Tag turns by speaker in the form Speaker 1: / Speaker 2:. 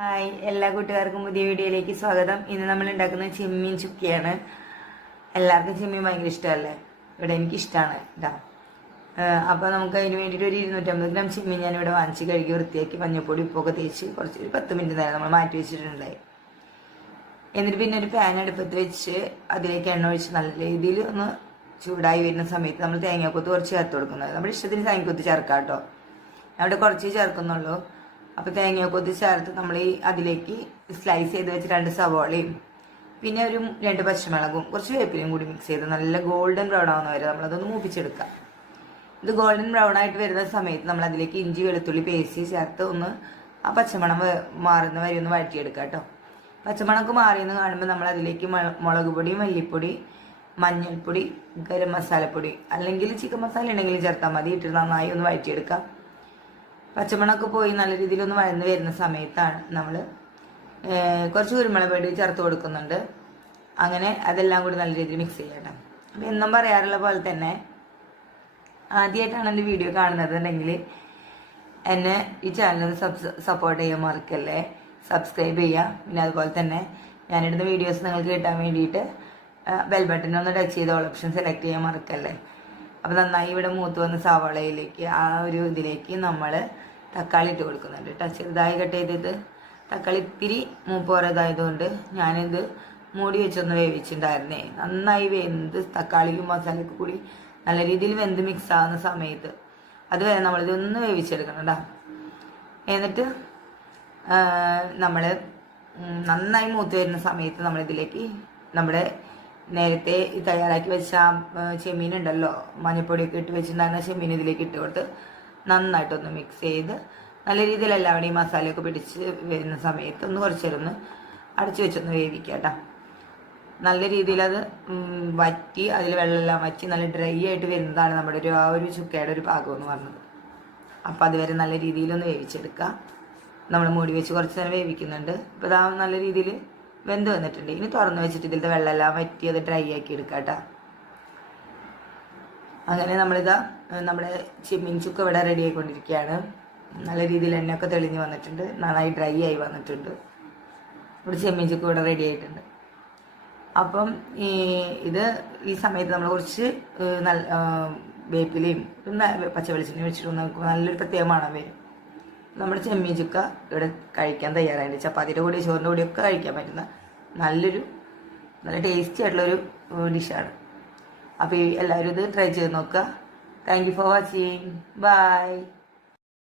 Speaker 1: Hi എല്ലാ കൂട്ടുകാർക്കും പുതിയ വീഡിയോയിലേക്ക് സ്വാഗതം. ഇന്ന് നമ്മൾ ഉണ്ടാക്കുന്ന ചെമ്മീൻ ചുക്കിയാണ്. എല്ലാവർക്കും ചെമ്മീൻ ഭയങ്കര ഇഷ്ടമല്ലേ? ഇവിടെ എനിക്ക് ഇഷ്ടമാണ് ഇതാ അപ്പോൾ നമുക്ക് അതിന് വേണ്ടിയിട്ട് ഒരു ഇരുന്നൂറ്റമ്പത് ഗ്രാം ചെമ്മീൻ ഞാൻ ഇവിടെ വാങ്ങിച്ച് കഴുകി വൃത്തിയാക്കി മഞ്ഞപ്പൊടി ഉപ്പൊക്കെ തേച്ച് കുറച്ച് ഒരു പത്ത് മിനിറ്റ് നേരം നമ്മൾ മാറ്റി വെച്ചിട്ടുണ്ടായി. എന്നിട്ട് പിന്നെ ഒരു പാൻ അടുപ്പത്ത് വെച്ച് അതിലേക്ക് എണ്ണ ഒഴിച്ച് നല്ല രീതിയിൽ ഒന്ന് ചൂടായി വരുന്ന സമയത്ത് നമ്മൾ തേങ്ങാക്കൊത്ത് കുറച്ച് ചേർത്ത് കൊടുക്കുന്നത്. നമ്മുടെ ഇഷ്ടത്തിന് തേങ്ങക്കൊത്ത് ചേർക്കാം കേട്ടോ അവിടെ കുറച്ച് ചേർക്കുന്നുള്ളൂ. അപ്പോൾ തേങ്ങയൊക്കെ ചേർത്ത് നമ്മൾ ഈ അതിലേക്ക് സ്ലൈസ് ചെയ്ത് വെച്ച് രണ്ട് സവോളയും പിന്നെ ഒരു രണ്ട് പച്ചമുളകും കുറച്ച് വേപ്പിലയും കൂടി മിക്സ് ചെയ്ത് നല്ല ഗോൾഡൻ ബ്രൗൺ ആവുന്ന വരെ നമ്മളതൊന്ന് മൂപ്പിച്ചെടുക്കാം ഇത് ഗോൾഡൻ ബ്രൗൺ ആയിട്ട് വരുന്ന സമയത്ത് നമ്മൾ അതിലേക്ക് ഇഞ്ചി വെളുത്തുള്ളി പേസ്റ്റ് ചേർത്ത് ഒന്ന് ആ പച്ചമണം മാറുന്ന വരെ ഒന്ന് വഴറ്റിയെടുക്കാം കേട്ടോ. പച്ചമണക്ക് മാറിയെന്ന് കാണുമ്പോൾ നമ്മൾ അതിലേക്ക് മുളക് പൊടി മല്ലിപ്പൊടി മഞ്ഞൾപ്പൊടി ഗരം മസാലപ്പൊടി അല്ലെങ്കിൽ ചിക്കൻ മസാല ഉണ്ടെങ്കിൽ ചേർത്താൽ മതി. ഇട്ട് നന്നായി ഒന്ന് വഴറ്റിയെടുക്കാം. പച്ചമണൊക്കെ പോയി നല്ല രീതിയിൽ ഒന്ന് വഴന്ന് വരുന്ന സമയത്താണ് നമ്മൾ കുറച്ച് കുരുമുളക് പൊടി ചേർത്ത് കൊടുക്കുന്നുണ്ട്. അങ്ങനെ അതെല്ലാം കൂടി നല്ല രീതിയിൽ മിക്സ് ചെയ്യണം. അപ്പം എന്നും പറയാറുള്ള പോലെ തന്നെ ആദ്യമായിട്ടാണ് എന്റെ വീഡിയോ കാണുന്നതെന്നുണ്ടെങ്കിൽ എന്നെ ഈ ചാനൽ സപ്പോർട്ട് ചെയ്യാൻ മറക്കല്ലേ? സബ്സ്ക്രൈബ് ചെയ്യുക. പിന്നെ അതുപോലെ തന്നെ ഞാനിടുന്ന വീഡിയോസ് നിങ്ങൾക്ക് കിട്ടാൻ വേണ്ടിയിട്ട് ബെൽ ബട്ടൺ ഒന്ന് ടച്ച് ചെയ്ത് ഓൾ ഓപ്ഷൻ സെലക്ട് ചെയ്യാൻ മറക്കല്ലേ? അപ്പോൾ നന്നായി ഇവിടെ മൂത്ത് വന്ന സവാളയിലേക്ക് ആ ഒരു ഇതിലേക്ക് നമ്മൾ തക്കാളി ഇട്ട് കൊടുക്കുന്നുണ്ട് കേട്ടോ ചെറുതായി കട്ട് ചെയ്തത് തക്കാളി ഇത്തിരി മൂപ്പോറതായതുകൊണ്ട് ഞാനിത് മൂടി വെച്ചൊന്ന് വേവിച്ചിട്ടുണ്ടായിരുന്നേ. നന്നായി വെന്ത് തക്കാളിക്കും മസാലയ്ക്ക് കൂടി നല്ല രീതിയിൽ വെന്ത് മിക്സ് ആകുന്ന സമയത്ത് അതുവരെ നമ്മളിതൊന്ന് വേവിച്ചെടുക്കണം കേട്ടോ എന്നിട്ട് നമ്മൾ നന്നായി മൂത്ത് വരുന്ന സമയത്ത് നമ്മളിതിലേക്ക് നമ്മുടെ നേരത്തെ തയ്യാറാക്കി വെച്ച ഉണ്ടല്ലോ മഞ്ഞപ്പൊടിയൊക്കെ ഇട്ട് വെച്ചിട്ടുണ്ടായിരുന്ന ചെമ്മീൻ ഇതിലേക്ക് ഇട്ട് കൊടുത്ത് നന്നായിട്ടൊന്ന് മിക്സ് ചെയ്ത് നല്ല രീതിയിൽ എല്ലാവരുടെയും മസാലയൊക്കെ പിടിച്ച് വരുന്ന സമയത്ത് ഒന്ന് കുറച്ച് നേരം ഒന്ന് അടച്ചു വെച്ചൊന്ന് വേവിക്കുക കേട്ടോ. നല്ല രീതിയിൽ അത് വറ്റി അതിൽ വെള്ളമെല്ലാം വറ്റി നല്ല ഡ്രൈ ആയിട്ട് വരുന്നതാണ് നമ്മുടെ ഒരു ആ ഒരു ചുക്കയുടെ ഒരു പാകം എന്ന് പറഞ്ഞത്. അപ്പം അതുവരെ നല്ല രീതിയിലൊന്ന് വേവിച്ചെടുക്കുക. നമ്മൾ മൂടി വെച്ച് കുറച്ച് നേരം വേവിക്കുന്നുണ്ട്. ഇപ്പോൾ ഇതാ നല്ല രീതിയിൽ വെന്ത് വന്നിട്ടുണ്ട്. ഇനി തുറന്ന് വെച്ചിട്ട് ഇതിലത്തെ വെള്ളമെല്ലാം വറ്റി അത് ഡ്രൈ ആക്കി എടുക്കാം അങ്ങനെ നമ്മളിതാ നമ്മുടെ ചെമ്മീൻ ചുക്ക് ഇവിടെ റെഡി ആയിക്കൊണ്ടിരിക്കുകയാണ്. നല്ല രീതിയിൽ എണ്ണയൊക്കെ തെളിഞ്ഞ് വന്നിട്ടുണ്ട്. നന്നായി ഡ്രൈ ആയി വന്നിട്ടുണ്ട്. ഇവിടെ ചെമ്മീൻ ചുക്ക് ഇവിടെ റെഡി ആയിട്ടുണ്ട്. അപ്പം ഈ ഇത് ഈ സമയത്ത് നമ്മൾ കുറച്ച് നല്ല വേപ്പിലയും പച്ചവെളിച്ചെണ്ണയും പച്ച വെളിച്ചെണ്ണ വെച്ചിട്ട് നോക്കുമ്പോൾ നല്ലൊരു പ്രത്യേക മണം വരും. നമ്മുടെ ചെമ്മീൻ ചുക്ക ഇവിടെ കഴിക്കാൻ തയ്യാറായിട്ട് ചപ്പാത്തിയുടെ കൂടി ചോറിന്റെ കൂടി ഒക്കെ കഴിക്കാൻ പറ്റുന്ന നല്ലൊരു നല്ല ടേസ്റ്റി ആയിട്ടുള്ളൊരു ഡിഷാണ്. അപ്പോൾ എല്ലാവരും ഇത് ട്രൈ ചെയ്ത് നോക്കുക. Thank you for watching bye